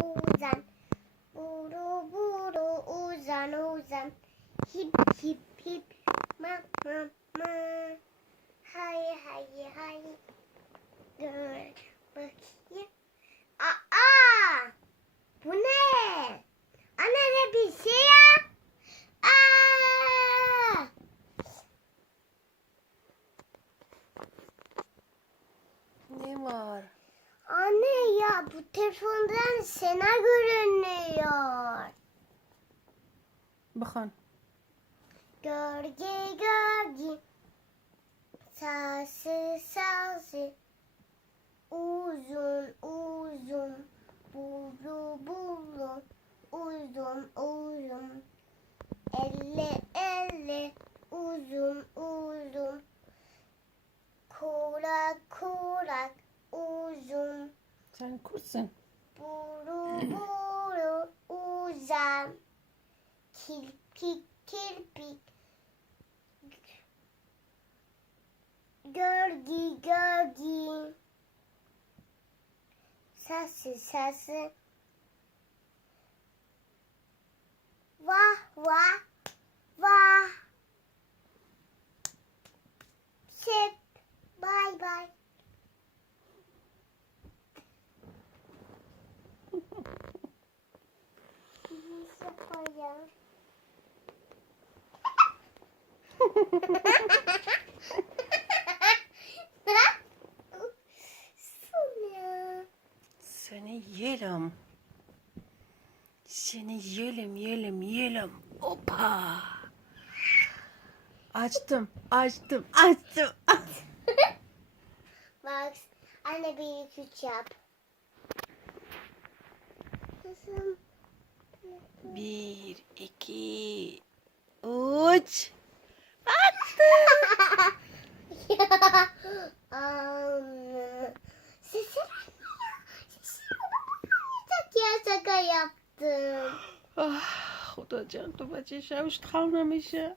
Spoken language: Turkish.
uzan. Buru buru uzan uzan. Hip hip hip. Ma ma ma. Hay hay hay. Dur bakayım. Aa! Bu ne? Anne ne bir şey ya? Aa! Ne var? Telefondan Sena görünüyor. Bakın. Gölge gölge. Sası sası. Uzun uzun. Bulu bulu. Uzun uzun. Elle elle. Uzun uzun. Kurak kurak. Uzun. Sen kursun. Buru buru uzan. Kirpik kirpik. Gölge. Sası sası. Vah vah vah. Seni yiyelim. Seni yiyelim, yiyelim, yiyelim. Opa. Açtım, açtım, açtım. Max, anne bir iki üç yap. Bir, iki, üç. Anne. Sesler Sesler ya şaka yaptım. Ah, oder du warst ja Schaustrauner, Micha.